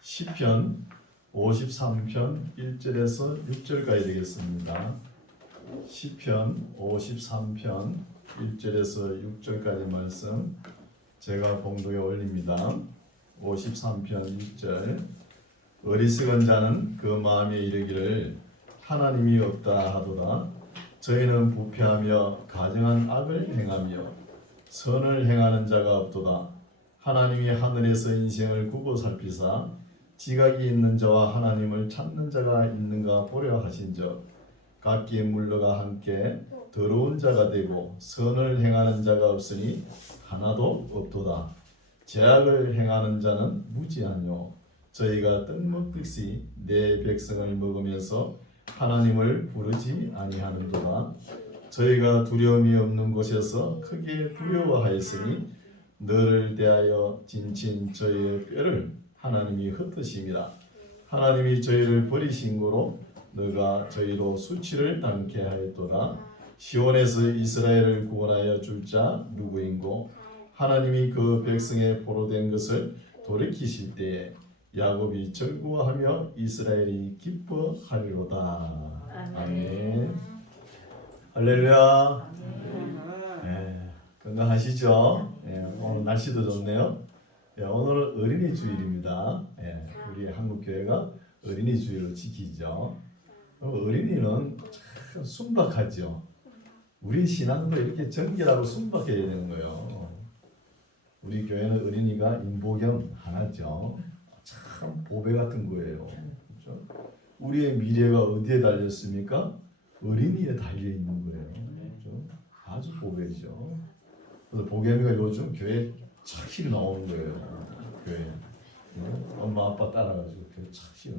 시편 53편 1절에서 6절까지 되겠습니다. 시편 53편 1절에서 6절까지 말씀 제가 봉독에 올립니다. 53편 1절 어리석은 자는 그 마음에 이르기를 하나님이 없다 하도다. 저희는 부패하며 가증한 악을 행하며 선을 행하는 자가 없도다. 하나님이 하늘에서 인생을 구고 살피사 지각이 있는 자와 하나님을 찾는 자가 있는가 보려 하신즉 각기 물러가 함께 더러운 자가 되고 선을 행하는 자가 없으니 하나도 없도다. 죄악을 행하는 자는 무지하뇨. 저희가 떡 먹듯이 내 백성을 먹으면서 하나님을 부르지 아니하는도다. 저희가 두려움이 없는 곳에서 크게 두려워하였으니 너를 대하여 진친 저희의 뼈를 하나님이 흩으심이라. 하나님이 저희를 버리신 고로 너가 저희로 수치를 당케 하였도다. 시온에서 이스라엘을 구원하여 줄 자 누구인고 하나님이 그 백성의 포로된 것을 돌이키실 때에 야곱이 즐거워하며 이스라엘이 기뻐하리로다. 아멘. 할렐루야. 네, 건강하시죠? 네, 오늘 날씨도 좋네요. 네, 오늘은 어린이 주일입니다. 네, 우리 한국교회가 어린이 주일을 지키죠. 어린이는 참 순박하죠. 우리 신앙도 이렇게 정결하고 순박해야 되는 거예요. 우리 교회는 어린이가 인보경 하나죠. 참 보배 같은 거예요. 그렇죠? 우리의 미래가 어디에 달렸습니까? 어린이에 달려 있는 거예요. 그렇죠? 아주 보배죠. 그래서 보겸이가 요즘 교회 착실히 나오는 거예요. 교회 엄마 아빠 따라가지고 교회 착실히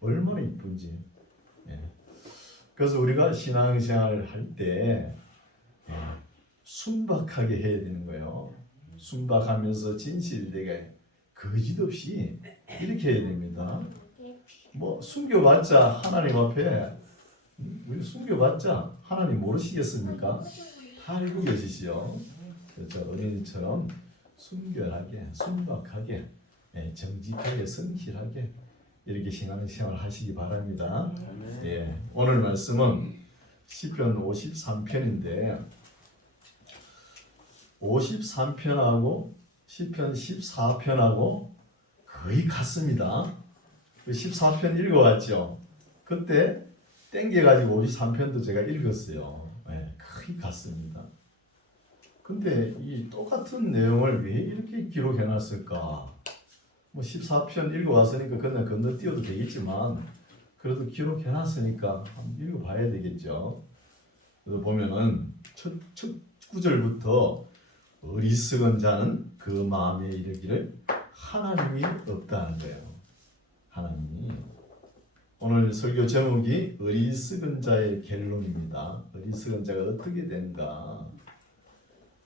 얼마나 이쁜지. 그래서 우리가 신앙생활을 할 때 순박하게 해야 되는 거예요. 순박하면서 진실되게 거짓 없이 이렇게 해야 됩니다. 뭐 숨겨봤자 하나님 앞에 우리 숨겨봤자 하나님 모르시겠습니까? 다 알고 계시지요. 그래서 어린이처럼 순결하게, 순박하게, 정직하게, 성실하게 이렇게 신앙생활 하시기 바랍니다. 예, 오늘 말씀은 시편 53편인데 53편하고 시편 14편하고 거의 같습니다. 14편 읽어왔죠. 그때 땡겨가지고 53편도 제가 읽었어요. 네, 거의 같습니다. 근데 이 똑같은 내용을 왜 이렇게 기록해놨을까? 뭐 14편 읽어왔으니까 그냥 건너뛰어도 되겠지만 그래도 기록해놨으니까 한번 읽어봐야 되겠죠. 그래서 보면은 첫 구절부터 어리석은 자는 그 마음에 이르기를 하나님이 없다는 거예요. 하나님이. 오늘 설교 제목이 어리석은 자의 결론입니다. 어리석은 자가 어떻게 되는가?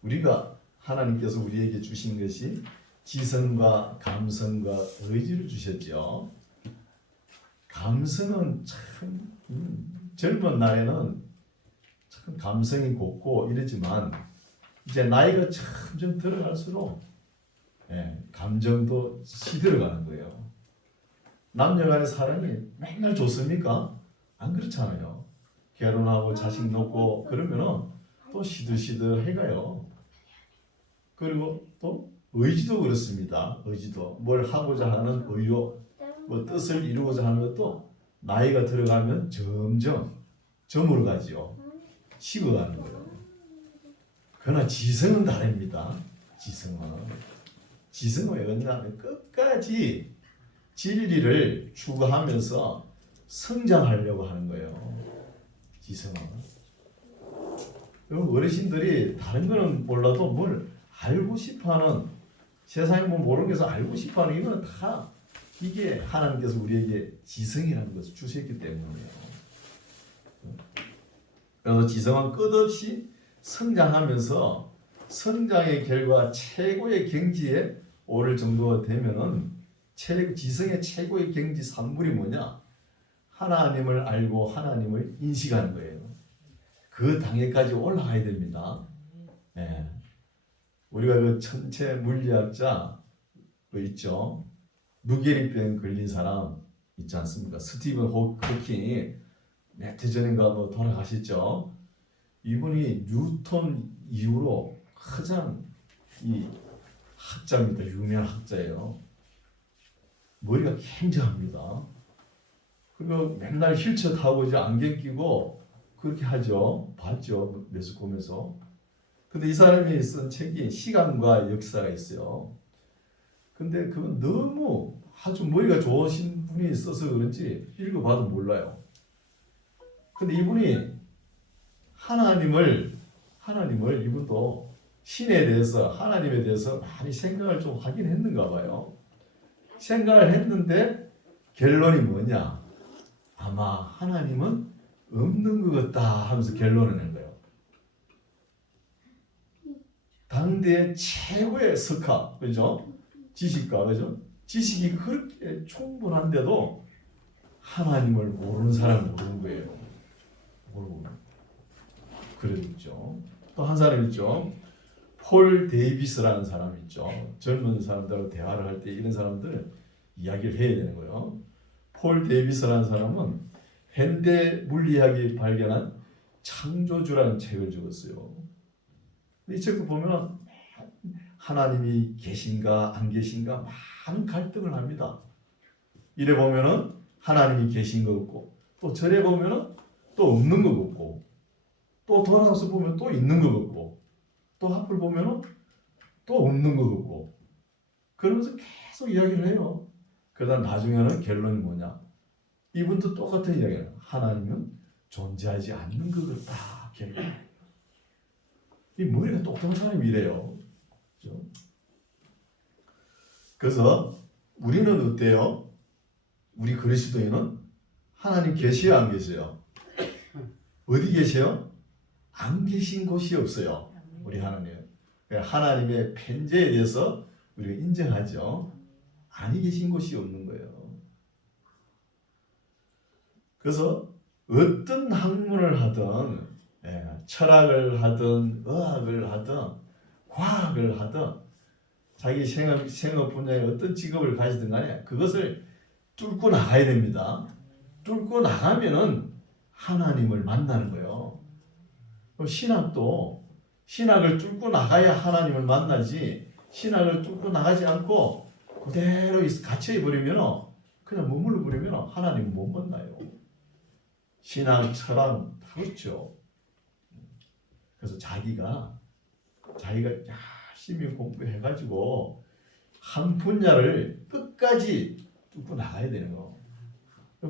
우리가 하나님께서 우리에게 주신 것이 지성과 감성과 의지를 주셨죠. 감성은 참 젊은 나이는 참 감성이 곱고 이러지만 이제 나이가 점점 들어갈수록 감정도 시들어가는 거예요. 남녀간의 사랑이 맨날 좋습니까? 안 그렇잖아요. 결혼하고 자식 놓고 그러면은 또 시들시들해가요. 그리고 또 의지도 그렇습니다. 의지도 뭘 하고자 하는 의욕, 뭐 뜻을 이루고자 하는 것도 나이가 들어가면 점점 저물어 가지요. 식어가는 거예요. 그러나 지성은 다릅니다. 지성은 왜 그러냐면 끝까지 진리를 추구하면서 성장하려고 하는 거예요. 지성은. 어르신들이 다른 거는 몰라도 뭘 알고 싶어하는 세상에 뭐 모르는 것을 알고 싶어하는 이거는 다 이게 하나님께서 우리에게 지성이라는 것을 주셨기 때문이에요. 그래서 지성은 끝없이 성장하면서 성장의 결과 최고의 경지에 오를 정도가 되면은 지성의 최고의 경지 산물이 뭐냐? 하나님을 알고 하나님을 인식하는 거예요. 그 단계까지 올라가야 됩니다. 우리가 그 천체 물리학자 그 있죠. 루게리병 걸린 사람 있지 않습니까? 스티븐 호킹이 몇 해 전인가 뭐 돌아가셨죠. 이분이 뉴턴 이후로 가장 이 학자입니다. 유명한 학자예요. 머리가 굉장합니다. 그리고 맨날 휠체어 타고 이제 안경 끼고 그렇게 하죠. 봤죠. 매스컴에서. 근데 이 사람이 쓴 책이 시간과 역사가 있어요. 근데 그건 너무 아주 머리가 좋으신 분이 써서 그런지 읽어봐도 몰라요. 근데 이분이 하나님을 이분도 신에 대해서 하나님에 대해서 많이 생각을 좀 하긴 했는가 봐요. 생각을 했는데 결론이 뭐냐? 아마 하나님은 없는 것 같다 하면서 결론을 낸 거예요. 당대 최고의 석학, 그죠? 지식가, 그죠? 지식이 그렇게 충분한데도 하나님을 모르는 사람은 모르는 거예요. 모르고. 그랬죠. 또 한 사람 있죠. 폴 데이비스라는 사람 있죠. 젊은 사람들하고 대화를 할 때 이런 사람들 이야기를 해야 되는 거예요. 폴 데이비스라는 사람은 현대 물리학이 발견한 창조주라는 책을 적었어요. 이 책도 보면 하나님이 계신가 안 계신가 많은 갈등을 합니다. 이래 보면은 하나님이 계신 것 같고 또 저래 보면은 또 없는 것 같고 또 돌아서 보면 또 있는 것 같고 또 앞을 보면은 또 없는 것 같고 그러면서 계속 이야기를 해요. 그러다 나중에는 결론이 뭐냐? 이분도 똑같은 이야기예요. 하나님은 존재하지 않는 것 같다. 결론. 이 머리가 똑똑한 사람이 이래요. 그렇죠? 그래서 우리는 어때요? 우리 그리스도인은 하나님 계셔요, 안 계세요? 어디 계세요? 안 계신 곳이 없어요. 우리 하나님. 하나님의 편재에 대해서 우리가 인정하죠. 아니 계신 곳이 없는 거예요. 그래서 어떤 학문을 하든 철학을 하든 의학을 하든 과학을 하든 자기 생업 분야에 어떤 직업을 가지든 간에 그것을 뚫고 나가야 됩니다. 뚫고 나가면은 하나님을 만나는 거예요. 신학을 뚫고 나가야 하나님을 만나지 신학을 뚫고 나가지 않고 그대로 갇혀버리면 그냥 머물러 버리면 하나님을 못 만나요. 신학, 철학 다 그렇죠. 그래서 자기가 열심히 공부해가지고 한 분야를 끝까지 뚫고 나가야 되는 거.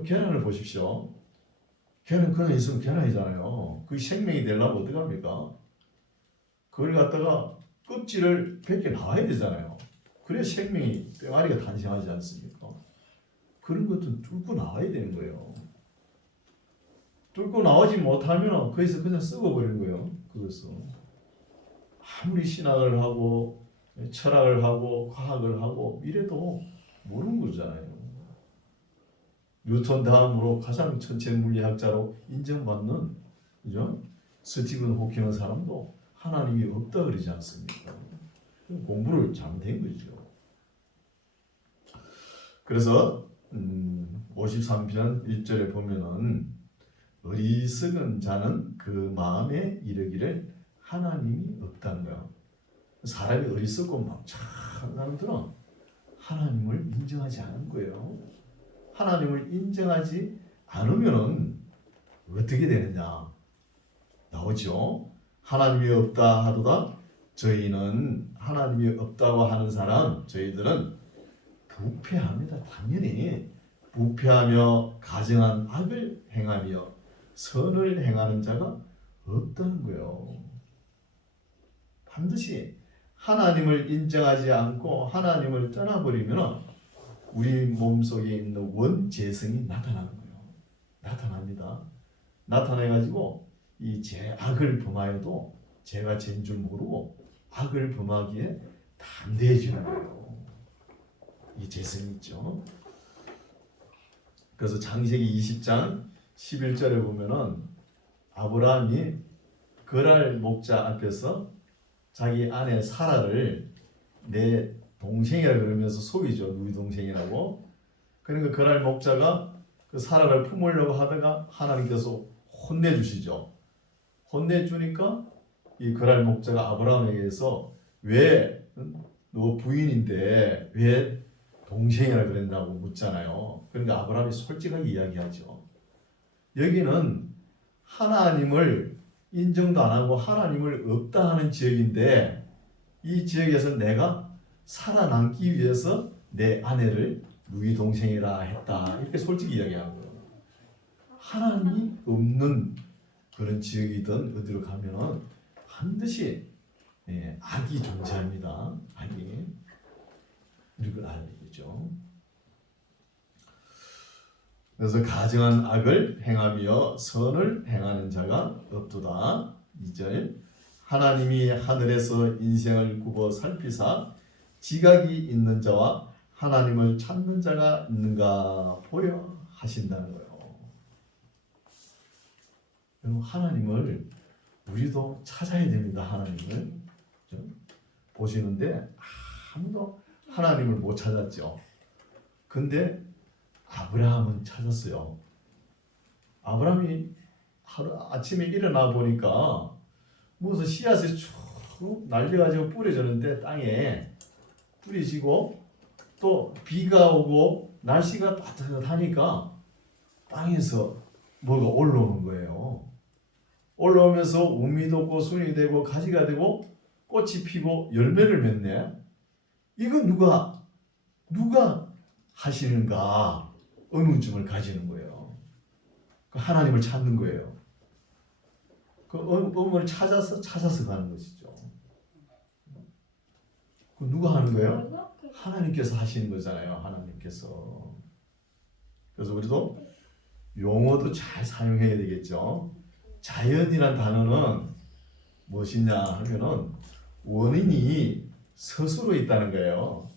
계란을 보십시오. 계란 그냥 있으면 계란이잖아요. 그게 생명이 되려면 어떡합니까? 그걸 갖다가 껍질을 벗겨 나와야 되잖아요. 그래야 생명이 뼈아리가 탄생하지 않습니까? 그런 것도 뚫고 나와야 되는 거예요. 뚫고 나오지 못하면 거기서 그냥 썩어버리는 거예요. 그것은 아무리 신학을 하고 철학을 하고 과학을 하고 이래도 모르는 거잖아요. 뉴턴 다음으로 가장 천체 물리학자로 인정받는 그죠? 스티븐 호킹의 사람도 하나님이 없다 그러지 않습니까? 공부를 잘못한 거죠. 그래서 53편 1절에 보면은 어리석은 자는 그 마음에 이르기를 하나님이 없다는 거야. 사람이 어리석고 막창한 사람들은 하나님을 인정하지 않은 거예요. 하나님을 인정하지 않으면은 어떻게 되느냐? 나오죠. 하나님이 없다 하도다. 저희는 하나님이 없다고 하는 사람, 저희들은 부패합니다. 당연히 부패하며 가증한 악을 행하며 선을 행하는 자가 없다는 거예요. 반드시 하나님을 인정하지 않고 하나님을 떠나버리면 우리 몸속에 있는 원죄성이 나타나는 거예요. 나타납니다. 나타나가지고 이 악을 범하여도 죄가 죄인 줄 모르고 악을 범하기에 담대해지는 거예요. 이 죄성이 있죠. 그래서 창세기 20장 11절에 보면은 아브라함이 거랄 목자 앞에서 자기 아내 사라를 내 동생이라 그러면서 속이죠. 누이 동생이라고. 그러니까 그날 목자가 그 사라를 품으려고 하다가 하나님께서 혼내주시죠. 혼내주니까 이 그랄 목자가 아브라함에게서 왜 너 부인인데 왜 동생이라 그랬냐고 묻잖아요. 그러니까 아브라함이 솔직하게 이야기하죠. 여기는 하나님을 인정도 안 하고 하나님을 없다 하는 지역인데 이 지역에서 내가 살아남기 위해서 내 아내를 누이 동생이라 했다. 이렇게 솔직히 이야기하는 거예요. 하나님이 없는 그런 지역이든 어디로 가면은 반드시 악이 존재합니다. 악이. 이걸 알아야 되겠죠. 그래서 가증한 악을 행하며 선을 행하는 자가 없도다. 2절 하나님이 하늘에서 인생을 굽어 살피사 지각이 있는 자와 하나님을 찾는 자가 있는가 보여 하신다는 거예요. 하나님을 우리도 찾아야 됩니다. 하나님을 보시는데 아무도 하나님을 못 찾았죠. 근데 아브라함은 찾았어요. 아브라함이 하루 아침에 일어나 보니까 무슨 씨앗이 쭉 날려가지고 뿌려졌는데 땅에 뿌려지고 또 비가 오고 날씨가 따뜻하니까 땅에서 뭐가 올라오는 거예요. 올라오면서 우미 돋고 순이 되고 가지가 되고 꽃이 피고 열매를 맺네. 이건 누가 하시는가 의문점을 가지는 거예요. 하나님을 찾는 거예요. 그 의문을 찾아서 가는 것이죠. 그 누가 하는 거예요? 하나님께서 하시는 거잖아요. 하나님께서. 그래서 우리도 용어도 잘 사용해야 되겠죠. 자연이란 단어는 무엇이냐 하면은 원인이 스스로 있다는 거예요.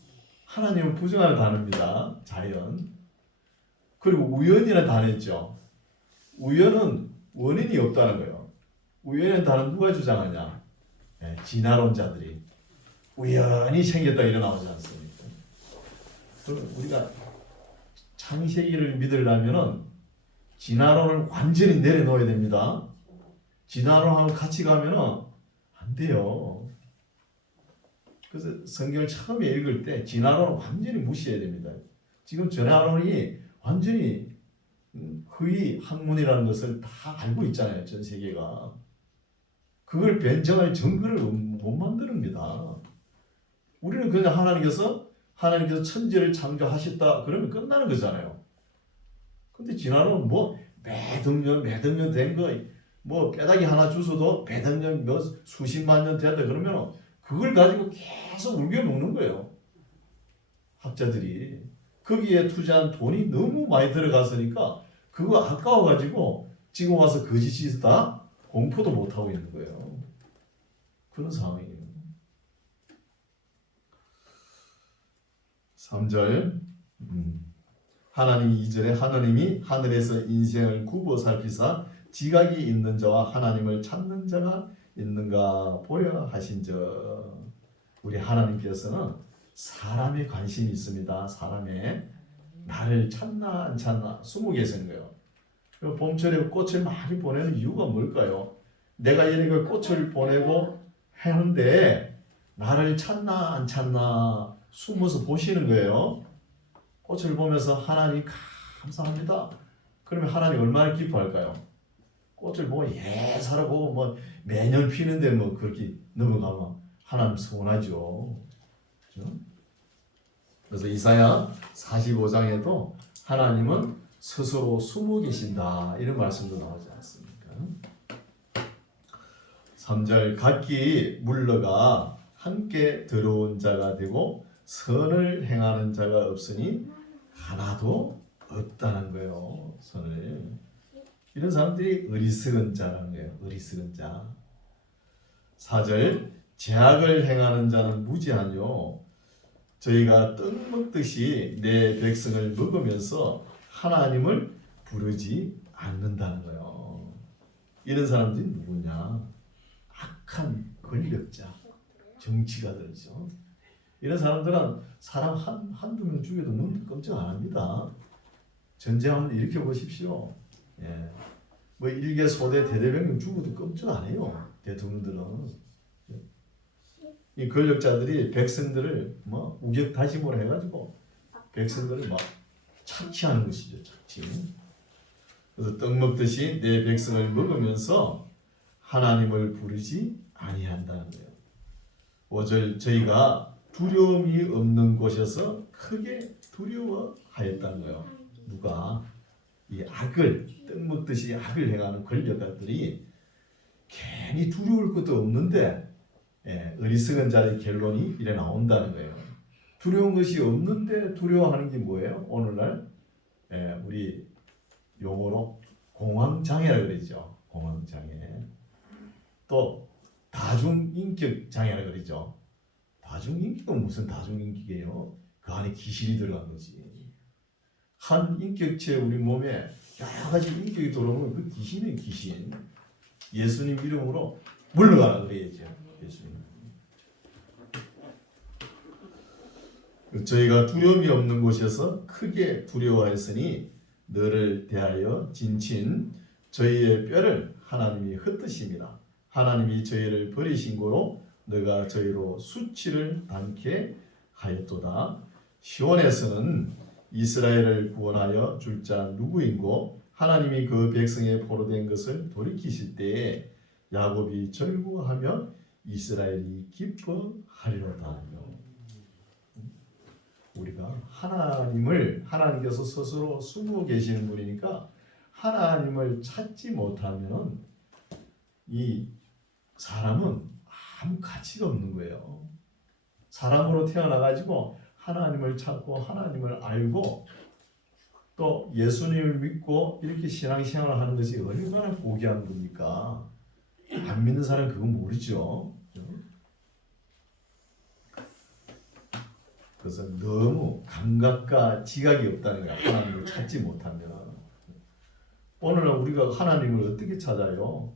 하나님을 부정하는 단어입니다. 자연. 그리고 우연이라는 단어 있죠. 우연은 원인이 없다는 거예요. 우연이라는 단어는 누가 주장하냐? 진화론자들이 우연히 생겼다 일어나오지 않습니까? 우리가 창세기를 믿으려면은 진화론을 완전히 내려놓아야 됩니다. 진화론하고 같이 가면은 안 돼요. 그래서 성경을 처음에 읽을 때 진화론을 완전히 무시해야 됩니다. 지금 진화론이 완전히 허위 학문이라는 것을 다 알고 있잖아요. 전 세계가. 그걸 변증할 증거를 못 만듭니다. 우리는 그냥 하나님께서 천지를 창조하셨다 그러면 끝나는 거잖아요. 근데 진화론은 뭐 매덕 년 된 거 뭐 뼈다귀 하나 주워도 매덕 년 수십만 년 됐다 그러면 그걸 가지고 계속 울겨 먹는 거예요. 학자들이. 거기에 투자한 돈이 너무 많이 들어갔으니까 그거 아까워가지고 지금 와서 거짓이 다 공포도 못하고 있는 거예요. 그런 상황이에요. 3절 하나님이 2절에 하나님이 하늘에서 인생을 굽어 살피사 지각이 있는 자와 하나님을 찾는 자가 있는가 보려 하신즉 우리 하나님께서는 사람에 관심이 있습니다. 사람의 나를 찾나 안 찾나 숨어 계시는 거예요. 봄철에 꽃을 많이 보내는 이유가 뭘까요? 내가 이렇게 꽃을 보내고 하는데 나를 찾나 안 찾나 숨어서 보시는 거예요. 꽃을 보면서 하나님 감사합니다. 그러면 하나님 얼마나 기뻐할까요? 꽃을 보고 살아보고 뭐 매년 피는데 뭐 그렇게 넘어가면 하나님 서운하죠. 그렇죠? 그래서 이사야 45장에도 하나님은 스스로 숨어 계신다 이런 말씀도 나오지 않습니까? 3절 각기 물러가 함께 들어온 자가 되고 선을 행하는 자가 없으니 하나도 없다는 거예요. 선을. 이런 사람들이 어리석은 자라는 거예요. 어리석은 자. 4절 죄악을 행하는 자는 무지하뇨. 저희가 떡 먹듯이 내 백성을 먹으면서 하나님을 부르지 않는다는 거예요. 이런 사람들이 누구냐? 악한 권력자, 정치가들이죠. 이런 사람들은 사람 한두 명 죽여도 눈도 깜짝 안 합니다. 전쟁 한번 일으켜 보십시오. 예. 뭐 일개 소대 대대병력 죽어도 깜짝 안 해요. 대통령들은. 이 권력자들이 백성들을 뭐 우격다짐으로 해가지고 백성들을 막 착취하는 것이죠. 착취. 그래서 떡 먹듯이 내 백성을 먹으면서 하나님을 부르지 아니한다는 거예요. 5절 저희가 두려움이 없는 곳에서 크게 두려워하였다는 거예요. 누가? 이 악을 떡 먹듯이 악을 행하는 권력가들이 괜히 두려울 것도 없는데 어리석은 자의 결론이 이래 나온다는 거예요. 두려운 것이 없는데 두려워하는 게 뭐예요? 오늘날 우리 용어로 공황장애라 그러죠. 공황장애. 또 다중인격장애라 그러죠. 다중인격은 무슨 다중인격이에요? 그 안에 귀신이 들어간 거지. 한 인격체 우리 몸에 여러 가지 인격이 들어오면 그 귀신은 귀신. 예수님 이름으로 물러가라 그래야죠. 예수님. 저희가 두려움이 없는 곳에서 크게 두려워했으니 너를 대하여 진친 저희의 뼈를 하나님이 흩으십니다. 하나님이 저희를 버리신 고로 너가 저희로 수치를 당케 하였도다. 시온에서는 이스라엘을 구원하여 줄 자 누구인고 하나님이 그 백성의 포로된 것을 돌이키실 때에 야곱이 절구하며 이스라엘이 기뻐하리로다. 우리가 하나님께서 스스로 숨고 계시는 분이니까 하나님을 찾지 못하면 이 사람은 아무 가치가 없는 거예요. 사람으로 태어나가지고 하나님을 찾고 하나님을 알고 또 예수님을 믿고 이렇게 신앙생활을 하는 것이 얼마나 고귀한 겁니까? 안 믿는 사람은 그건 모르죠. 그래서 너무 감각과 지각이 없다는 거야. 하나님을 찾지 못하면. 오늘은 우리가 하나님을 어떻게 찾아요?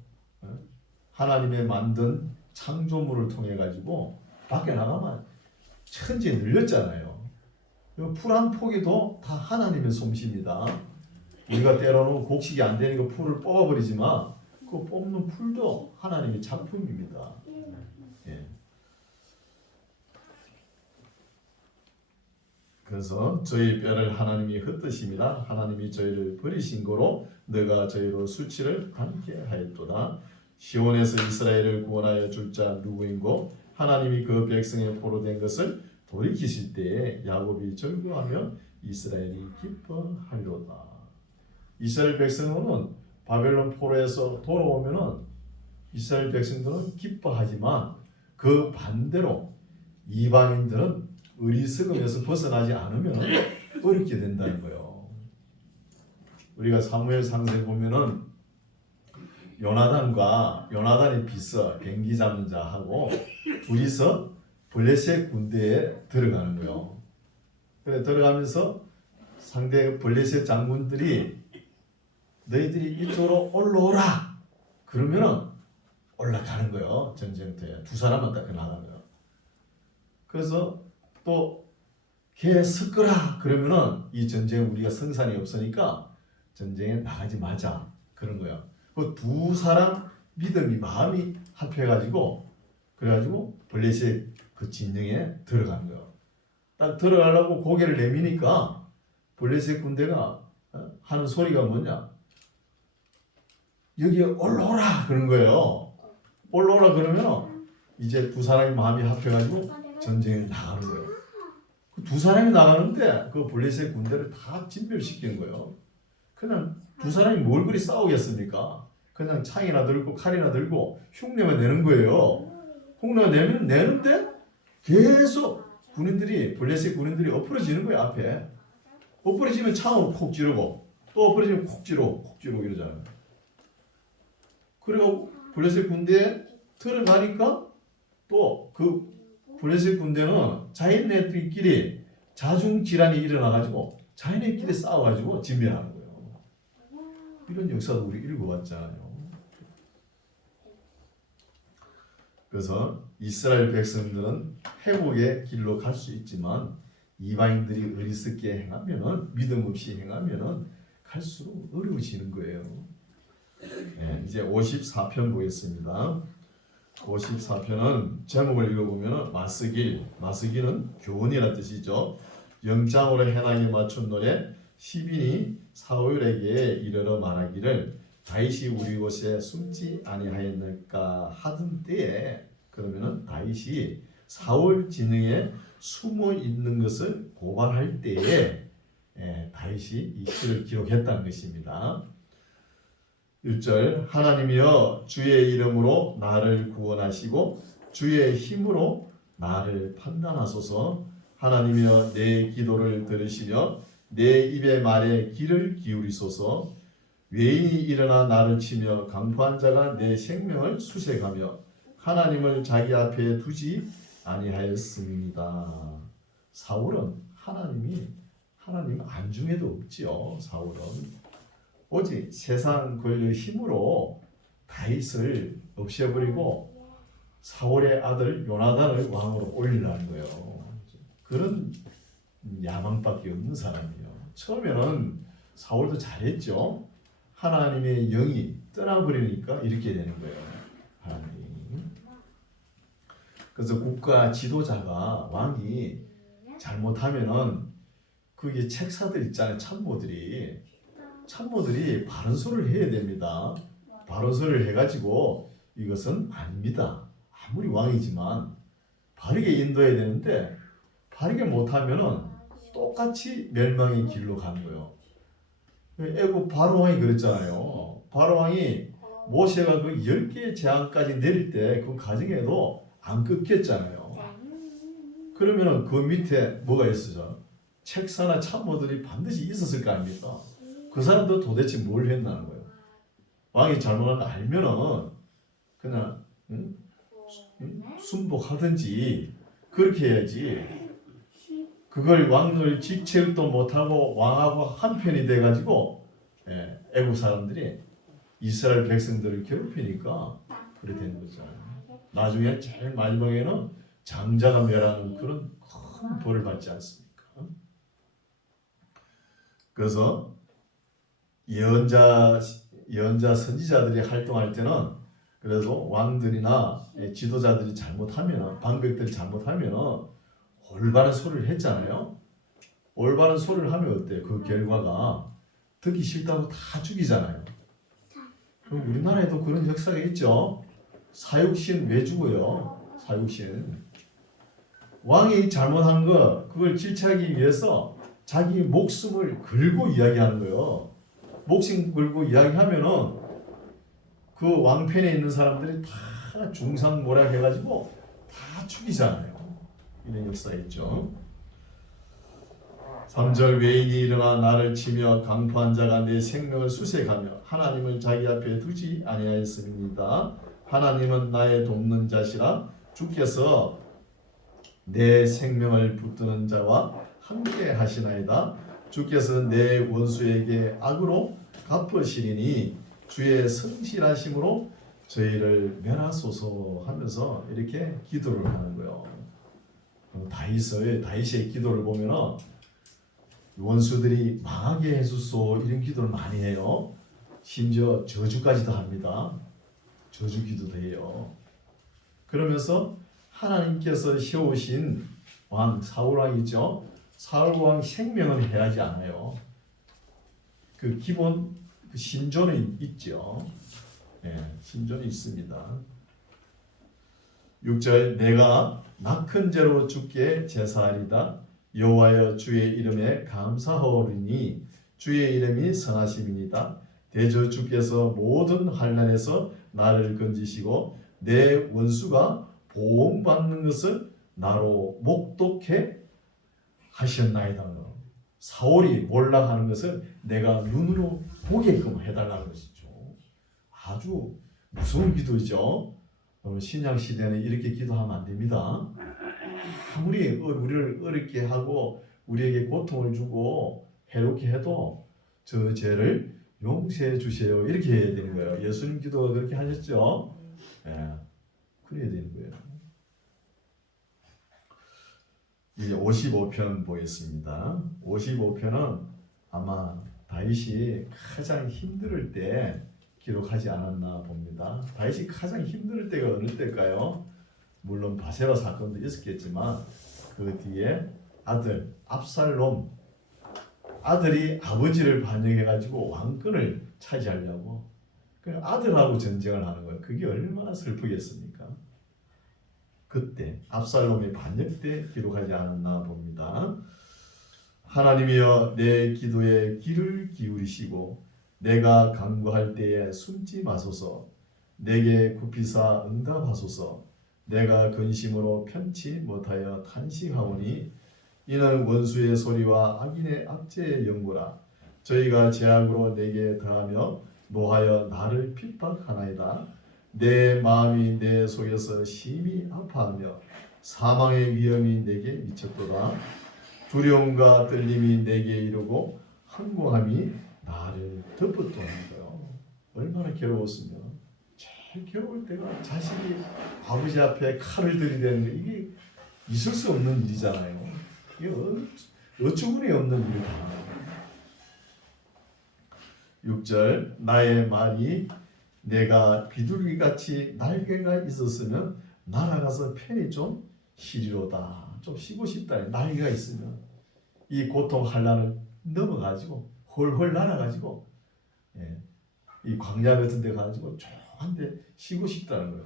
하나님의 만든 창조물을 통해 가지고 밖에 나가면 천지에 늘렸잖아요. 풀 한 포기도 다 하나님의 솜씨입니다. 우리가 때로는 곡식이 안 되니까 풀을 뽑아버리지만 그 뽑는 풀도 하나님의 작품입니다. 예. 그래서 저희 뼈를 하나님이 흩으십니다. 하나님이 저희를 버리신 거로 너가 저희로 수치를 함께 하였도다. 시온에서 이스라엘을 구원하여 줄 자 누구인고 하나님이 그 백성의 포로된 것을 돌이키실 때에 야곱이 절구하며 이스라엘이 기뻐하리로다. 이스라엘 백성은 바벨론 포로에서 돌아오면은 이스라엘 백성들은 기뻐하지만 그 반대로 이방인들은 어리석음에서 벗어나지 않으면 어렵게 된다는 거예요. 우리가 사무엘 상세에 보면은 요나단이 비서 뱅기 잡는 자하고 둘이서 블레셋 군대에 들어가는 거예요. 그래 들어가면서 상대 블레셋 장군들이 너희들이 이쪽으로 올라오라 그러면은 올라가는 거예요. 전쟁터에 두 사람만 딱 나가는 거예요. 그래서 또 걔 섞으라 그러면은 이 전쟁 우리가 성산이 없으니까 전쟁에 나가지 마자 그런 거예요. 그 두 사람 믿음이 마음이 합해가지고 그래가지고 블레셋 그 진영에 들어간 거예요. 딱 들어가려고 고개를 내미니까 블레셋 군대가 하는 소리가 뭐냐? 여기에 올라오라 그런 거예요. 올라오라 그러면 이제 두 사람이 마음이 합해가지고 전쟁에 나가는 거예요. 그 두 사람이 나가는데 그 블레셋 군대를 다 진멸시키는 거예요. 그냥 두 사람이 뭘 그리 싸우겠습니까? 그냥 창이나 들고 칼이나 들고 흉내만 내는 거예요. 흉내 내면 내는데 계속 블레셋 군인들이 엎어지는 거예요. 앞에 엎어지면 창으로 콕 찌르고 또 엎어지면 콕 찌르고 이러잖아요. 그리고 블레셋 군대에 들어가니까 또 그 블레셋 군대는 자기네들끼리 자중질환이 일어나가지고 자기네끼리 싸워가지고 진멸하는 거예요. 이런 역사도 우리 읽어봤잖아요. 그래서 이스라엘 백성들은 회복의 길로 갈 수 있지만 이방인들이 어리석게 행하면은 믿음 없이 행하면은 갈수록 어려워지는 거예요. 네, 이제 54편 보겠습니다. 54편은 제목을 읽어보면 마스길은 교훈이라는 뜻이죠. 영장으로 해나게 맞춘 노래 시빈이 사울에게 이르러 말하기를 다윗이 우리 곳에 숨지 아니하였을까 하던 때에, 그러면은 다윗이 사울 진영에 숨어 있는 것을 고발할 때에 다윗이 이 시를 기록했다는 것입니다. 1절 하나님이여 주의 이름으로 나를 구원하시고 주의 힘으로 나를 판단하소서. 하나님이여 내 기도를 들으시며 내 입의 말에 귀를 기울이소서. 외인이 일어나 나를 치며 강포한 자가 내 생명을 수색하며 하나님을 자기 앞에 두지 아니하였습니다. 사울은 하나님 안중에도 없지요. 사울은 오직 세상 권력 힘으로 다윗을 없애버리고 사울의 아들 요나단을 왕으로 올리려는 거예요. 그런 야망밖에 없는 사람이에요. 처음에는 사울도 잘했죠. 하나님의 영이 떠나버리니까 이렇게 되는 거예요. 하나님. 그래서 국가 지도자가 왕이 잘못하면은 그게 책사들 있잖아요. 참모들이 바른 소리를 해야 됩니다. 바른 소리를 해가지고 이것은 아닙니다. 아무리 왕이지만 바르게 인도해야 되는데 바르게 못하면은 똑같이 멸망의 길로 가는 거예요. 애굽 바로 왕이 그랬잖아요. 바로 왕이 모세가 그 10개의 재앙까지 내릴 때 그 과정에도 안 끊겼잖아요. 그러면은 그 밑에 뭐가 있었죠? 책사나 참모들이 반드시 있었을 거 아닙니까? 그 사람도 도대체 뭘 했나는 거예요. 왕이 잘못한 거 알면은 그냥 순복하든지 그렇게 해야지. 그걸 왕을 직책도 못하고 왕하고 한편이 돼가지고 애국 사람들이 이스라엘 백성들을 괴롭히니까 그렇게 되는 거죠. 나중에 제일 마지막에는 장자가 멸하는 그런 큰 벌을 받지 않습니까? 그래서 예언자 선지자들이 활동할 때는 그래도 왕들이나 지도자들이 잘못하면, 방백들이 잘못하면 올바른 소리를 했잖아요. 올바른 소리를 하면 어때요? 그 결과가 듣기 싫다고 다 죽이잖아요. 그럼 우리나라에도 그런 역사가 있죠. 사육신 왜 죽어요? 사육신. 왕이 잘못한 거 그걸 질책하기 위해서 자기 목숨을 걸고 이야기하는 거예요. 목숨 걸고 이야기하면은 그 왕편에 있는 사람들이 다 중상모략해가지고 다 죽이잖아요. 이런 역사가 있죠. 3절 외인이 일어나 나를 치며 강포한 자가 내 생명을 수색하며 하나님을 자기 앞에 두지 아니하였습니다. 하나님은 나의 돕는 자시라. 주께서 내 생명을 붙드는 자와 함께 하시나이다. 주께서 내 원수에게 악으로 갚으시리니 주의 성실하심으로 저희를 멸하소서 하면서 이렇게 기도를 하는 거예요. 다윗의 기도를 보면은 원수들이 망하게 해주소 이런 기도를 많이 해요. 심지어 저주까지도 합니다. 저주 기도도 해요. 그러면서 하나님께서 세우신 왕 사울 왕이죠. 사울 왕 생명은 해하지 않아요. 그 기본 그 신조는 있죠. 신조는 있습니다. 6절 내가 낙한 죄로 주께 제사하리다. 여호와여 주의 이름에 감사하오리니 주의 이름이 선하심이니이다. 대저 주께서 모든 환난에서 나를 건지시고 내 원수가 보응받는 것을 나로 목독해 하셨나이다. 사울이 몰락하는 것을 내가 눈으로 보게끔 해달라는 것이죠. 아주 무서운 기도죠. 신약 시대는 이렇게 기도하면 안 됩니다. 아무리 우리를 어렵게 하고 우리에게 고통을 주고 해롭게 해도 저 죄를 용서해 주세요 이렇게 해야 되는 거예요. 예수님 기도가 그렇게 하셨죠. 그래야 되는 거예요. 이제 55편 보겠습니다. 55편은 아마 다윗이 가장 힘들 때 기록하지 않았나 봅니다. 다윗이 가장 힘들 때가 어느 때일까요? 물론 바세바 사건도 있었겠지만 그 뒤에 아들 압살롬 아들이 아버지를 반역해가지고 왕권을 차지하려고 그 아들하고 전쟁을 하는 거예요. 그게 얼마나 슬프겠습니까? 그때 압살롬의 반역 때 기록하지 않았나 봅니다. 하나님이여 내 기도에 귀를 기울이시고 내가 간구할 때에 숨지 마소서. 내게 굽히사 응답하소서. 내가 근심으로 편치 못하여 탄식하오니 이는 원수의 소리와 악인의 압제의 연고라. 저희가 죄악으로 내게 더하며 노하여 나를 핍박하나이다. 내 마음이 내 속에서 심히 아파하며 사망의 위험이 내게 미쳤도다. 두려움과 떨림이 내게 이르고 항공함이 나를 덮었더는 거요. 얼마나 괴로웠으면 제일 괴로울 때가 자식이 아버지 앞에 칼을 들이대는 게 이게 있을 수 없는 일이잖아요. 이게 어처구니 없는 일이다. 6절 나의 말이 내가 비둘기같이 날개가 있었으면 날아가서 편히 좀 쉬리로다. 좀 쉬고 싶다. 날개가 있으면 이 고통 한란을 넘어가지고 헐헐 날아가지고 이 광야 같은 데 가지고 조한데 쉬고 싶다는 거예요.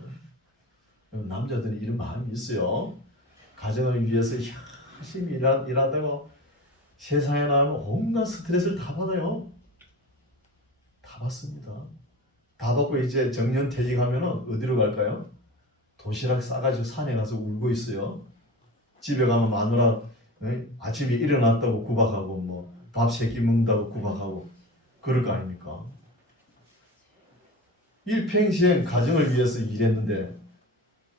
남자들이 이런 마음이 있어요. 가정을 위해서 열심히 일하다가 세상에 나오면 온갖 스트레스를 다 받아요. 다 받습니다. 다 받고 이제 정년퇴직하면 어디로 갈까요? 도시락 싸가지고 산에 가서 울고 있어요. 집에 가면 마누라 아침에 일어났다고 구박하고 뭐 밥 3끼 먹는다고 구박하고 그럴 거 아닙니까? 일평생 가정을 위해서 일했는데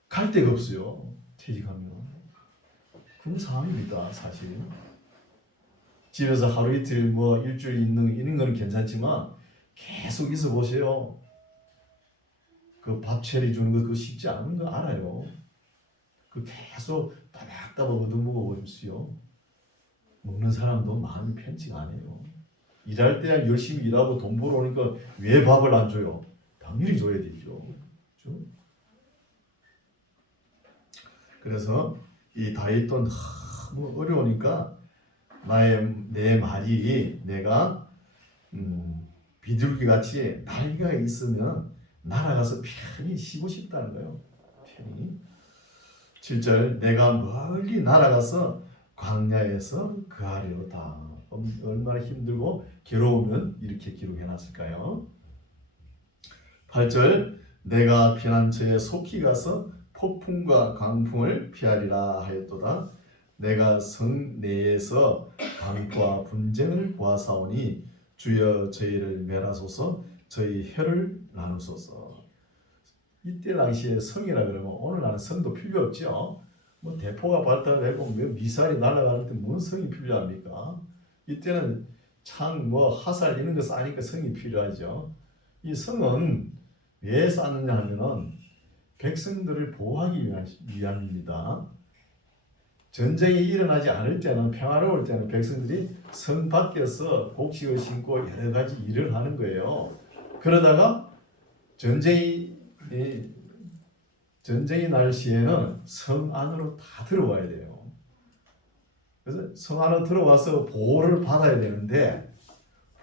갈 데가 없어요. 퇴직하면. 그런 상황입니다. 사실. 집에서 하루 이틀 뭐 일주일 있는 건 괜찮지만 계속 있어 보세요. 그 밥 처리 주는 거 그거 쉽지 않은 거 알아요. 그 계속 따박따박 얻어먹어 보십시오. 먹는 사람도 마음이 편치가 않아요. 일할 때 열심히 일하고 돈 벌어오니까 왜 밥을 안 줘요? 당연히 줘야 되죠. 그렇죠? 그래서 이 다윗도 너무 어려우니까 내 말이 내가 비둘기같이 날개가 있으면 날아가서 편히 쉬고 싶다는 거예요. 편히. 7절 내가 멀리 날아가서 광야에서 거하리로다. 얼마나 힘들고 괴로우면 이렇게 기록해놨을까요? 8절 내가 피난처에 속히 가서 폭풍과 강풍을 피하리라 하였도다. 내가 성 내에서 강포와 분쟁을 보아사오니 주여 저희를 멸하소서. 저희 혀를 나누소서. 이때 당시에 성이라 그러면 오늘날은 성도 필요 없죠. 뭐 대포가 발달되고 미사일이 날아가는데 뭔 성이 필요합니까? 이때는 창, 뭐 화살 이런 거 쏴니까 성이 필요하죠. 이 성은 왜 쌓느냐 하면은 백성들을 보호하기 위함입니다. 전쟁이 일어나지 않을 때는 평화로울 때는 백성들이 성 밖에서 곡식을 심고 여러 가지 일을 하는 거예요. 그러다가 전쟁이 날 시에는 성 안으로 다 들어와야 돼요. 그래서 성 안으로 들어와서 보호를 받아야 되는데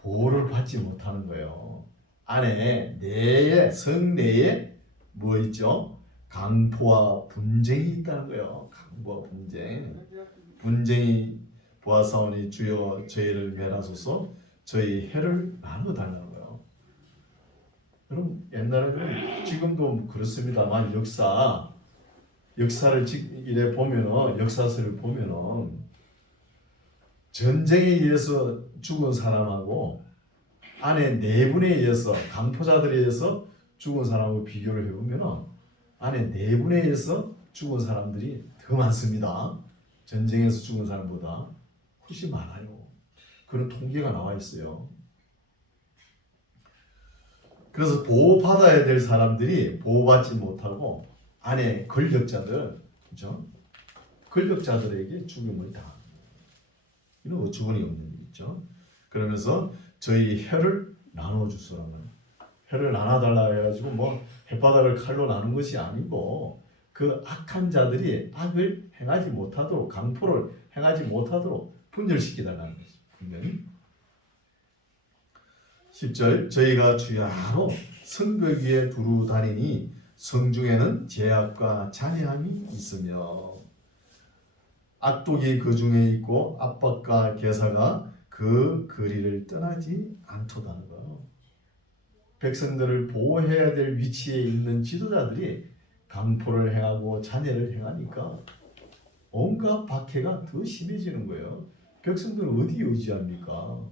보호를 받지 못하는 거예요. 안에 성 내에 뭐 있죠? 강포와 분쟁이 있다는 거예요. 강포와 분쟁이 보아사오니 주여 저희를 멸하소서. 저희 혀를 나눠달라는 거예요. 여러분 옛날에는 지금도 그렇습니다만 역사를 이래 보면은 역사서를 보면은 전쟁에 의해서 죽은 사람하고 안에 내분에 의해서 강포자들에 의해서 죽은 사람하고 비교를 해보면은 안에 내분에 의해서 죽은 사람들이 더 많습니다. 전쟁에서 죽은 사람보다 훨씬 많아요. 그런 통계가 나와 있어요. 그래서 보호받아야 될 사람들이 보호받지 못하고 안에 권력자들, 그죠? 권력자들에게 죽음을 당합니다. 이는 어처구니 없는 일이죠. 그러면서 저희 혀를 나눠주소라는, 혀를 나눠달라 해가지고 뭐 혓바닥을 칼로 나눈 것이 아니고 그 악한 자들이 악을 행하지 못하도록, 강포를 행하지 못하도록 분열시키달라는 것이죠. 분명히. 10절 저희가 주야로 성벽 위에 두루 다니니 성중에는 죄악과 잔해함이 있으며 악독이 그 중에 있고 압박과 계사가 그 거리를 떠나지 않도다는 거. 백성들을 보호해야 될 위치에 있는 지도자들이 강포를 행하고 잔해를 행하니까 온갖 박해가 더 심해지는 거예요. 백성들은 어디에 의지합니까?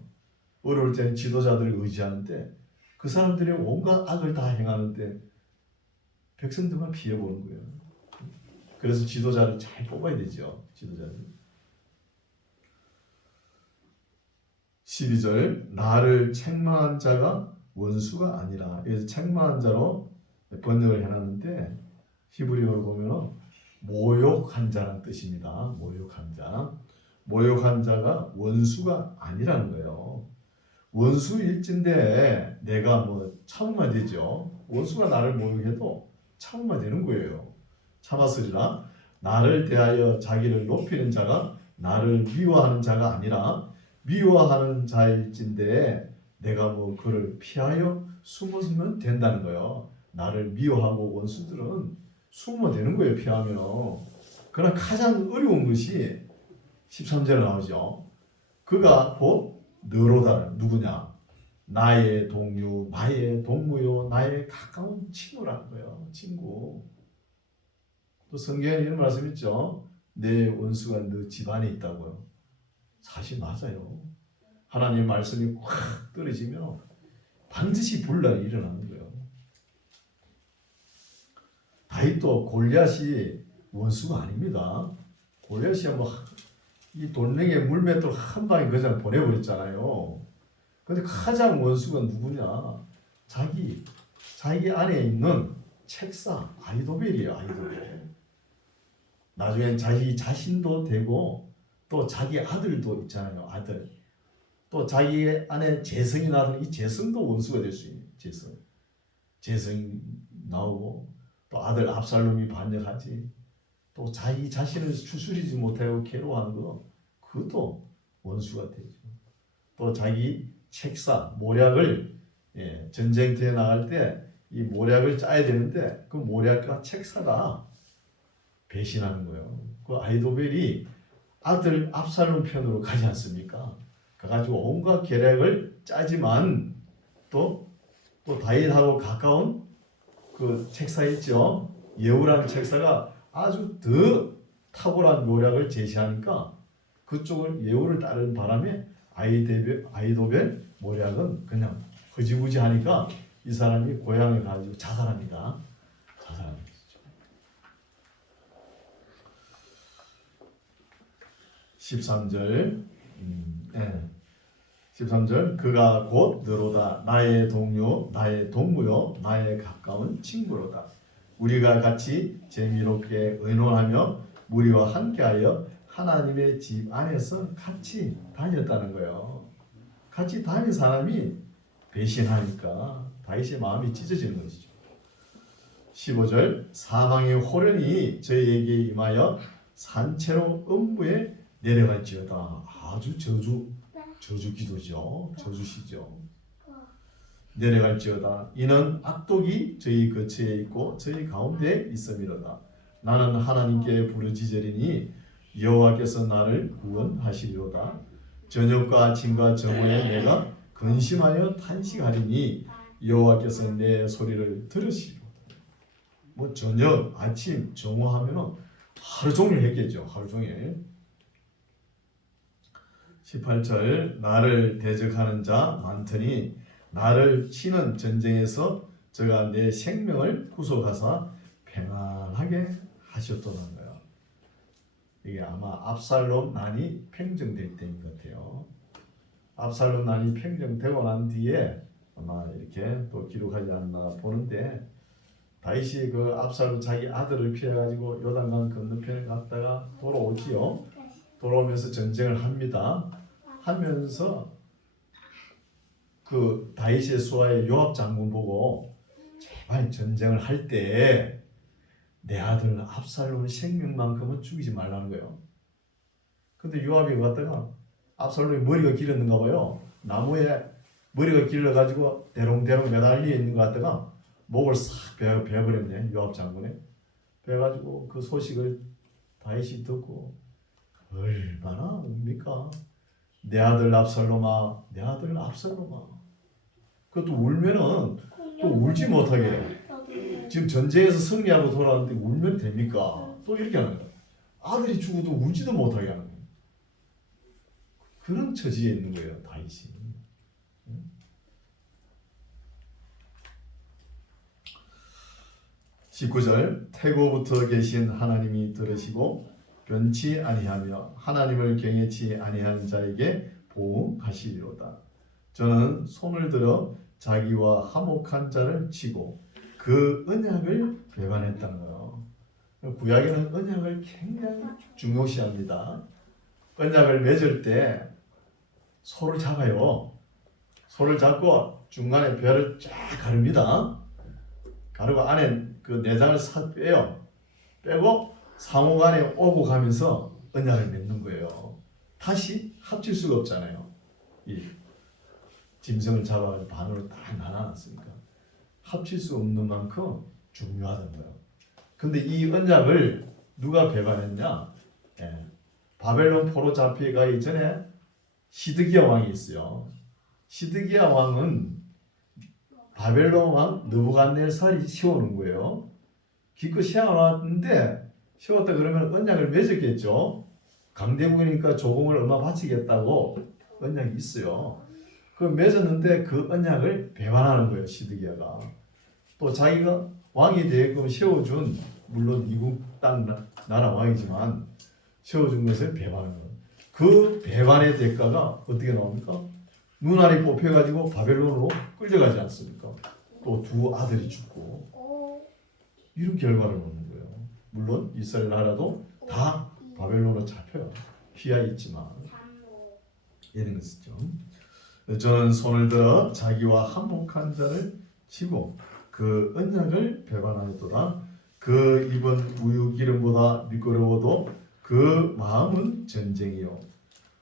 어려울 때는 지도자들을 의지하는데 그 사람들이 온갖 악을 다 행하는데 백성들만 피해보는 거예요. 그래서 지도자를 잘 뽑아야 되죠. 지도자를. 12절 나를 책망한 자가 원수가 아니라, 여기서 책망한 자로 번역을 해놨는데 히브리어로 보면 모욕한 자라는 뜻입니다. 모욕한 자. 모욕한 자가 원수가 아니라는 거예요. 원수일진데 내가 뭐 참으면 되죠. 원수가 나를 모욕해도 참으면 되는 거예요. 참았으리라. 나를 대하여 자기를 높이는 자가 나를 미워하는 자가 아니라 미워하는 자일진데 내가 뭐 그를 피하여 숨으면 된다는 거예요. 나를 미워하고 원수들은 숨으면 되는 거예요. 피하면. 그러나 가장 어려운 것이 13절에 나오죠. 그가 곧 너로다. 누구냐? 나의 동료, 나의 동무요, 나의 가까운 친구라는 거예요. 친구. 또 성경에 이런 말씀 있죠. 내 원수가 너 집안에 있다고요. 사실 맞아요. 하나님의 말씀이 확 떨어지면 반드시 분란이 일어나는 거예요. 다윗도 골리앗이 원수가 아닙니다. 골리앗이 이 돌멩이에 물맷돌 한 방에 그냥 보내버렸잖아요. 근데 가장 원수가 누구냐? 자기 안에 있는 책사 아이도벨이에요. 아이도벨. 나중엔 자기 자신도 되고 또 자기 아들도 있잖아요. 아들. 또 자기 안에 재성이 나는 이 재성도 원수가 될 수 있는 재성 나오고 또 아들 압살롬이 반역하지. 또 자기 자신을 추스리지 못하고 괴로워하는 거 그것도 원수가 되죠. 또 자기 책사 모략을 전쟁터에 나갈 때 이 모략을 짜야 되는데 그 모략과 책사가 배신하는 거예요. 그 아이도벨이 아들 압살롬 편으로 가지 않습니까? 가가지고 온갖 계략을 짜지만 또 다윗하고 가까운 그 책사 있죠. 예후라는 책사가 아주 더 탁월한 모략을 제시하니까 그쪽을 예후를 따르는 바람에 아이도벨 모략은 그냥 흐지부지 하니까 이 사람이 고향에 가지고 자살합니다. 자살합니다. 13절 13절 그가 곧 너로다. 나의 동료, 나의 동무요, 나의 가까운 친구로다. 우리가 같이 재미롭게 의논하며 무리와 함께하여 하나님의 집 안에서 같이 다녔다는 거예요. 같이 다닌 사람이 배신하니까 다윗의 마음이 찢어지는 것이죠. 15절 사망의 호련이 저희에게 임하여 산채로 음부에 내려갈지어다. 아주 저주 기도죠. 저주시죠. 내려갈지어다. 이는 악독이 저희 거처에 있고 저희 가운데 있음이로다. 나는 하나님께 부르짖으리니 여호와께서 나를 구원하시리로다. 저녁과 아침과 저녁에 내가 근심하여 탄식하리니 여호와께서 내 소리를 들으시리로다. 뭐 저녁, 아침, 정오하면은 하루 종일 했겠죠. 하루 종일. 18절 나를 대적하는 자 많더니 나를 치는 전쟁에서 저가 내 생명을 구속하사 평안하게 하셨다는 거예요. 이게 아마 압살롬 난이 평정될 때인 것 같아요. 압살롬 난이 평정되고 난 뒤에 아마 이렇게 또 기록하지 않나 보는데 다윗이 그 압살롬 자기 아들을 피해가지고 요단강 건너편에 갔다가 돌아오지요. 돌아오면서 전쟁을 합니다. 하면서 그 다윗의 수하의 요압 장군 보고 제발 전쟁을 할 때 내 아들 압살롬의 생명만큼은 죽이지 말라는 거예요. 근데 요압이 갔다가 압살롬이 머리가 길었는가 봐요. 나무에 머리가 길러가지고 대롱대롱 매달려 있는 것 같다가 목을 싹 베어버렸네. 요압 장군에 베어가지고 그 소식을 다윗이 듣고 얼마나 웁니까? 내 아들 압살롬아, 내 아들 압살롬아. 그것도 울면은 또 울지 못하게 해요. 지금 전쟁에서 승리하고 돌아왔는데 울면 됩니까? 또 이렇게 하는 거예요. 아들이 죽어도 울지도 못하게 하는 거예요. 그런 처지에 있는 거예요, 다윗이. 19절 태고부터 계신 하나님이 들으시고 변치 아니하며 하나님을 경외치 아니한 자에게 보응하시리로다. 저는 손을 들어 자기와 화목한 자를 치고 그 언약을 배반했다는 거예요. 구약에는 언약을 굉장히 중요시합니다. 언약을 맺을 때 소를 잡아요. 소를 잡고 중간에 벼를 쫙 가릅니다. 가르고 안에 그 내장을 싹 빼요. 빼고 상호간에 오고 가면서 언약을 맺는 거예요. 다시 합칠 수가 없잖아요. 이 짐승을 잡아서 반으로 딱 나눠놨으니까 합칠 수 없는 만큼 중요하다는 거예요. 근데 이 언약을 누가 배반했냐? 바벨론 포로 잡혀가기 전에 시드기야 왕이 있어요. 시드기야 왕은 바벨론 왕 느부갓네살이 세우는 거예요. 기껏 세워놨는데 세웠다 그러면 언약을 맺었겠죠. 강대국이니까 조공을 얼마 바치겠다고 언약이 있어요. 그 맺었는데 그 언약을 배반하는 거예요. 시드기야가. 또 자기가 왕이 되게끔 세워준, 물론 이국 땅 나라 왕이지만 세워준 것을 배반하는 거예요. 그 배반의 대가가 어떻게 나옵니까? 눈알이 뽑혀가지고 바벨론으로 끌려가지 않습니까? 또 두 아들이 죽고 이런 결과를 얻는 거예요. 물론 이스라엘 나라도 다 바벨론으로 잡혀요. 피하 있지만 이런 것이죠. 저는 손을 들어 자기와 한몫한 자를 치고 그 언약을 배반하였도다. 그 입은 우유 기름보다 미끄러워도 그 마음은 전쟁이요.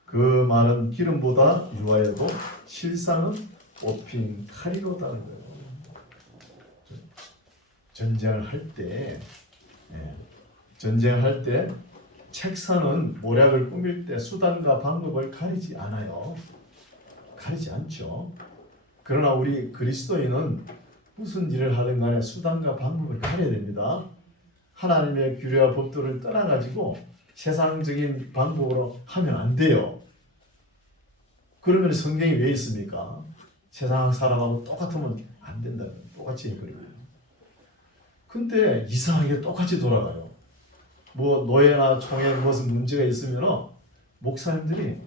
그 말은 기름보다 유하여도 실상은 뽑힌 칼이로다는 거예요. 전쟁을 할 때 책사는 모략을 꾸밀 때 수단과 방법을 가리지 않아요. 가리지 않죠. 그러나 우리 그리스도인은 무슨 일을 하든 간에 수단과 방법을 가려야 됩니다. 하나님의 규례와 법도를 떠나가지고 세상적인 방법으로 하면 안 돼요. 그러면 성경이 왜 있습니까? 세상 사람하고 똑같으면 안 된다. 똑같이 해버려요. 근데 이상하게 똑같이 돌아가요. 뭐 노예나 총회 무슨 문제가 있으면 목사님들이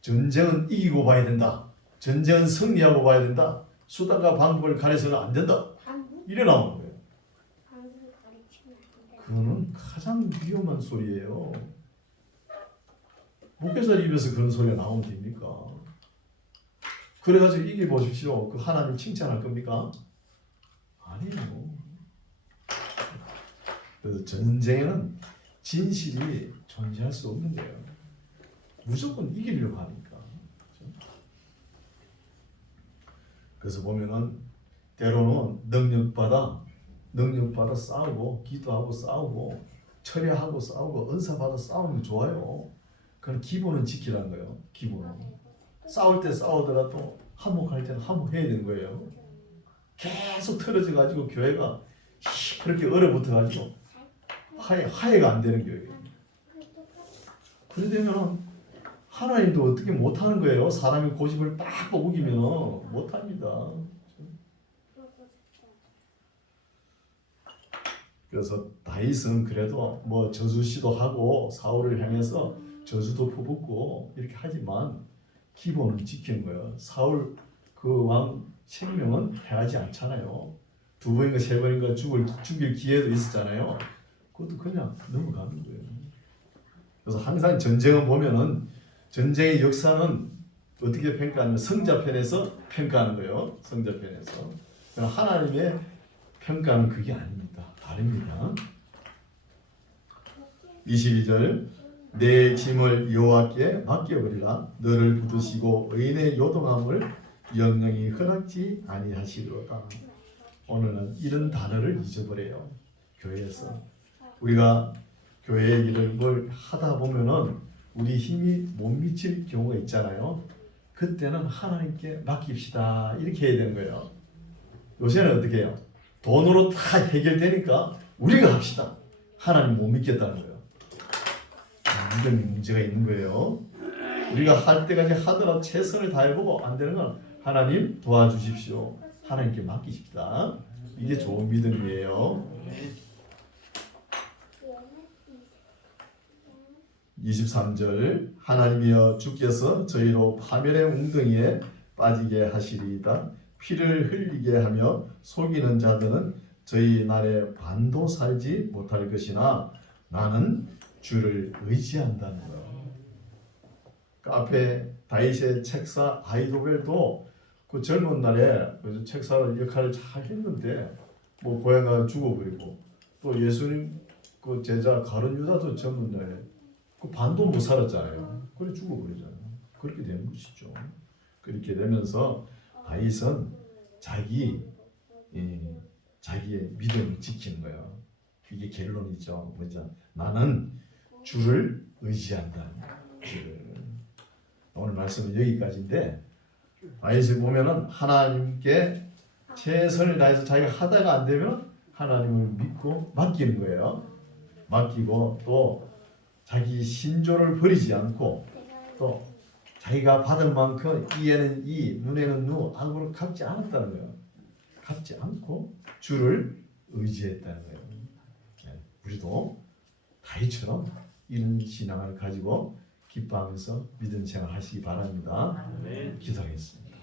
전쟁은 이기고 봐야 된다. 전쟁은 승리하고 봐야 된다. 수단과 방법을 가려서는 안 된다. 이래 나오는 거예요. 그거는 가장 위험한 소리예요. 목회자 입에서 그런 소리가 나오면 됩니까? 그래가지고 이겨 보십시오. 그 하나님 칭찬할 겁니까? 아니에요. 그래서 전쟁에는 진실이 존재할 수 없는 거예요. 무조건 이기려고 하니까. 그래서 보면은 때로는 능력받아 싸우고 기도하고 싸우고 철야하고 싸우고 은사받아 싸우면 좋아요. 그건 기본은 지키라는 거예요. 기본은. 싸울 때 싸우더라도 화목할 때는 화목해야 되는 거예요. 계속 틀어져 가지고 교회가 그렇게 얼어붙어 가지고 화해가 안 되는 교회예요. 그래 되면 하나님도 어떻게 못하는 거예요. 사람이 고집을 빡 우기면 못합니다. 그래서 다윗은 그래도 뭐 저주시도 하고 사울을 향해서 저주도 퍼붓고 이렇게 하지만 기본은 지키는 거예요. 사울 그 왕 생명은 해하지 않잖아요. 두 번인가 세 번인가 죽일 기회도 있었잖아요. 그것도 그냥 넘어가는 거예요. 그래서 항상 전쟁을 보면은 전쟁의 역사는 어떻게 평가하냐면 성자편에서 평가하는 거예요. 성자편에서. 그러나 하나님의 평가는 그게 아닙니다. 다릅니다. 22절 내 짐을 여호와께 맡겨버리라. 너를 붙드시고 의인의 요동함을 영영히 허락지 아니하시리로다. 오늘은 이런 단어를 잊어버려요. 교회에서 우리가 교회의 일을 뭘 하다 보면은 우리 힘이 못 미칠 경우가 있잖아요. 그때는 하나님께 맡깁시다 이렇게 해야 되는 거예요. 요새는 어떻게 해요? 돈으로 다 해결되니까 우리가 합시다. 하나님 못 믿겠다는 거예요. 이런 문제가 있는 거예요. 우리가 할 때까지 하더라도 최선을 다해보고 안 되는 건 하나님 도와주십시오. 하나님께 맡기십시다. 이게 좋은 믿음이에요. 23절 하나님이여 주께서 저희로 파멸의 웅덩이에 빠지게 하시리이다. 피를 흘리게 하며 속이는 자들은 저희 날에 반도 살지 못할 것이나 나는 주를 의지한다는 거예요. 앞에 다윗의 책사 아히도벨도 그 젊은 날에 그 책사 역할을 잘 했는데 뭐 고향가 죽어버리고 또 예수님 그 제자 가룟 유다도 젊은 날에 그 반도 못 살았잖아요. 그래 죽어버리잖아요. 그렇게 되는 것이죠. 그렇게 되면서 다윗은 자기의 믿음을 지키는 거예요. 이게 결론이죠. 뭐죠? 나는 주를 의지한다. 오늘 말씀은 여기까지인데 다윗을 보면은 하나님께 최선을 다해서 자기가 하다가 안 되면 하나님을 믿고 맡기는 거예요. 맡기고 또 자기 신조를 버리지 않고 또 자기가 받을 만큼 이에는 이, 눈에는 눈, 악으로 갚지 않았다는 거예요. 갚지 않고 주를 의지했다는 거예요. 우리도 다윗처럼 이런 신앙을 가지고 기뻐하면서 믿음 생활 하시기 바랍니다. 기도하겠습니다.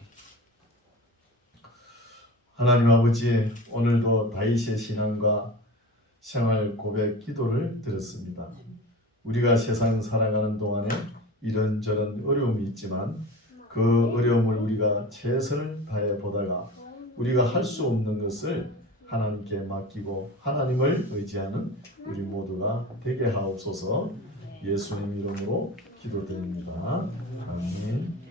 하나님 아버지, 오늘도 다윗의 신앙과 생활 고백 기도를 들었습니다. 우리가 세상 살아가는 동안에 이런저런 어려움이 있지만 그 어려움을 우리가 최선을 다해 보다가 우리가 할 수 없는 것을 하나님께 맡기고 하나님을 의지하는 우리 모두가 되게 하옵소서. 예수님 이름으로 기도드립니다. 아멘.